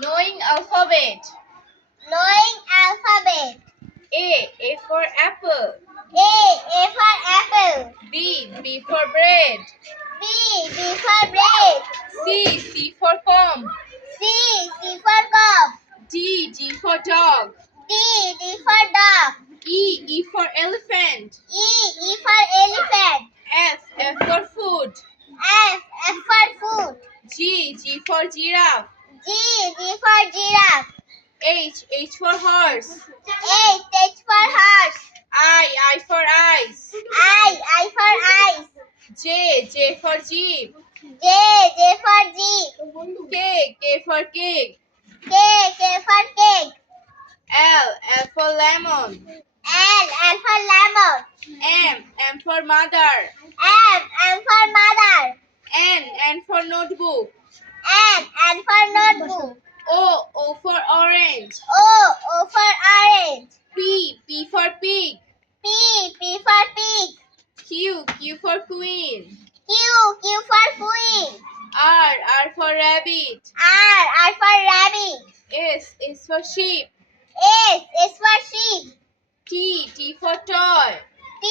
Knowing alphabet. Knowing alphabet. A for apple. A for apple. B for bread. B for bread. C for comb. C for cup. D for dog. D for dog. E for elephant. E for elephant. F for food. F for food. G for giraffe. G for giraffe. H for horse. H for horse. I for eyes. I for eyes. J for jeep. J for jeep. K for cake. K for cake. L for lemon. L for lemon. M for mother. M for mother. N for notebook. N for notebook. O for orange. O for orange. P for pig. P for pig. Q for queen. Q for queen. R for rabbit. R for rabbit. S for sheep. S for sheep. T for toy. T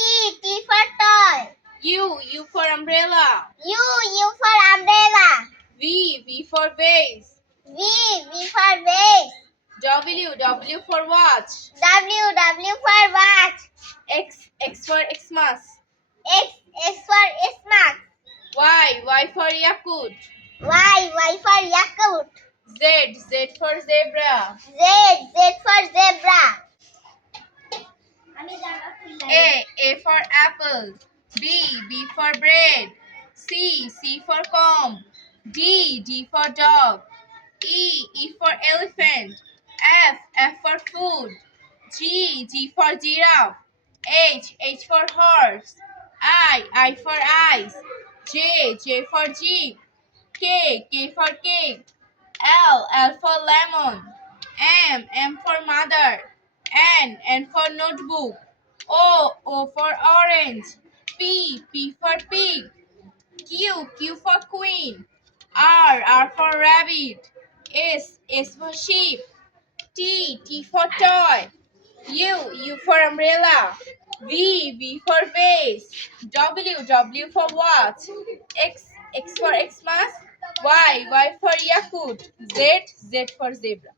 for toy. U for umbrella. U for umbrella. V for vase. V for vase. W for watch. W for watch. X for Xmas. X for Xmas. Y for Yakut. Y for Yakult. Z for zebra. Z for zebra. A for apple. B for bread. C for comb. D for dog. E for elephant. F for food. G for giraffe. H for horse. I for eyes. J for jeep. K for cake. L for lemon. M for mother. N for notebook. O for orange. P for pig. Q for queen. R for rabbit. S for sheep. T for toy. U for umbrella. V for vase. W for watch. X for Xmas. Y for Yakut. Z for zebra.